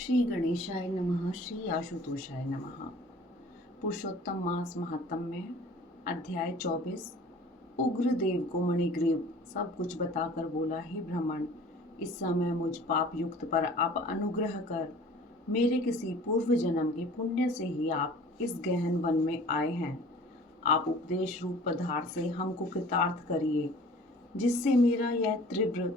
श्री गणेशाय नमः। श्री आशुतोषाय नमः। पुरुषोत्तम मास महात्म्य अध्याय 24। उग्रदेव को मणिग्रीव सब कुछ बताकर बोला, हे ब्राह्मण, इस समय मुझ पाप युक्त पर आप अनुग्रह कर मेरे किसी पूर्व जन्म के पुण्य से ही आप इस गहन वन में आए हैं। आप उपदेश रूप पदार्थ से हमको कृतार्थ करिए, जिससे मेरा यह तीव्र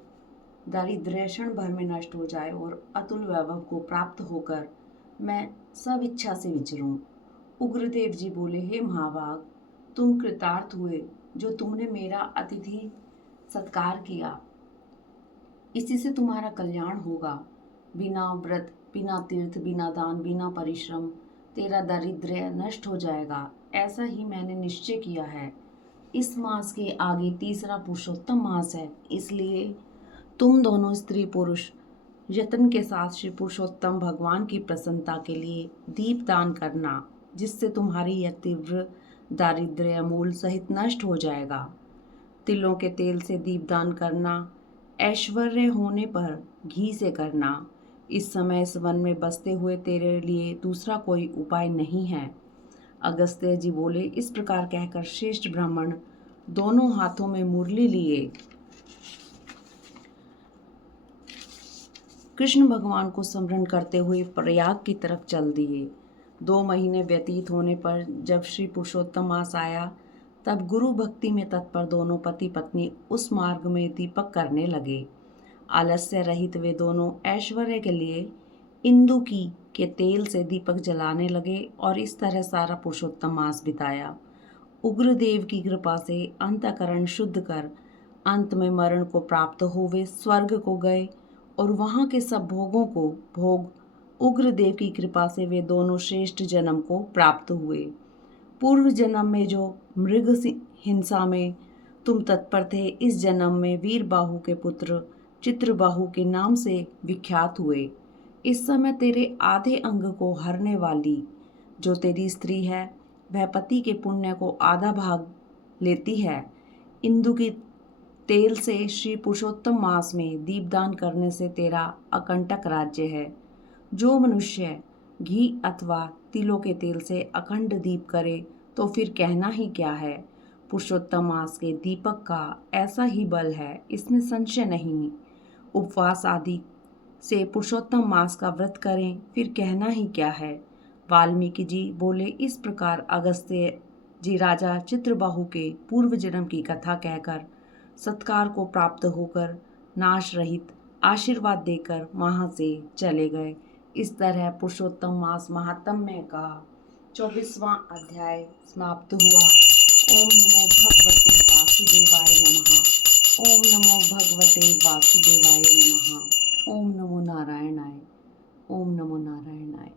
दारिद्र्य क्षण भर में नष्ट हो जाए और अतुल वैभव को प्राप्त होकर मैं सब इच्छा से विचरूं। उग्रदेव जी बोले, हे महाभाग, तुम कृतार्थ हुए जो तुमने मेरा अतिथि सत्कार किया, इसी से तुम्हारा कल्याण होगा। बिना व्रत, बिना तीर्थ, बिना दान, बिना परिश्रम तेरा दारिद्र्य नष्ट हो जाएगा, ऐसा ही मैंने निश्चय किया है। इस मास के आगे तीसरा पुरुषोत्तम मास है, इसलिए तुम दोनों स्त्री पुरुष यत्न के साथ श्री पुरुषोत्तम भगवान की प्रसन्नता के लिए दीप दान करना, जिससे तुम्हारी यह तीव्र दारिद्र्य मूल सहित नष्ट हो जाएगा। तिलों के तेल से दीप दान करना, ऐश्वर्य होने पर घी से करना। इस समय इस वन में बसते हुए तेरे लिए दूसरा कोई उपाय नहीं है। अगस्त्य जी बोले, इस प्रकार कहकर श्रेष्ठ ब्राह्मण दोनों हाथों में मुरली लिए कृष्ण भगवान को स्मरण करते हुए प्रयाग की तरफ चल दिए। 2 महीने व्यतीत होने पर जब श्री पुरुषोत्तम मास आया, तब गुरु भक्ति में तत्पर दोनों पति पत्नी उस मार्ग में दीपक करने लगे। आलस्य रहित वे दोनों ऐश्वर्य के लिए इंदुकी के तेल से दीपक जलाने लगे और इस तरह सारा पुरुषोत्तम मास बिताया। उग्रदेव की कृपा से अंतःकरण शुद्ध कर अंत में मरण को प्राप्त हो वे स्वर्ग को गए और वहाँ के सब भोगों को भोग उग्रदेव की कृपा से वे दोनों श्रेष्ठ जन्म को प्राप्त हुए। पूर्व जन्म में जो मृग हिंसा में तुम तत्पर थे, इस जन्म में वीरबाहु के पुत्र चित्रबाहु के नाम से विख्यात हुए। इस समय तेरे आधे अंग को हरने वाली जो तेरी स्त्री है, वह पति के पुण्य को आधा भाग लेती है। इंदु की तेल से श्री पुरुषोत्तम मास में दीपदान करने से तेरा अकंटक राज्य है। जो मनुष्य घी अथवा तिलों के तेल से अखंड दीप करे तो फिर कहना ही क्या है। पुरुषोत्तम मास के दीपक का ऐसा ही बल है, इसमें संशय नहीं। उपवास आदि से पुरुषोत्तम मास का व्रत करें, फिर कहना ही क्या है। वाल्मीकि जी बोले, इस प्रकार अगस्त्य जी राजा चित्रबाहु के पूर्व जन्म की कथा कहकर सत्कार को प्राप्त होकर नाश रहित आशीर्वाद देकर वहां से चले गए। इस तरह पुरुषोत्तम मास महात्म्य का 24वां अध्याय समाप्त हुआ। ओम नमो भगवते वासुदेवाय नमः। ओम नमो भगवते वासुदेवाय नमः। ओम नमो नारायणाय। ओम नमो नारायणाय।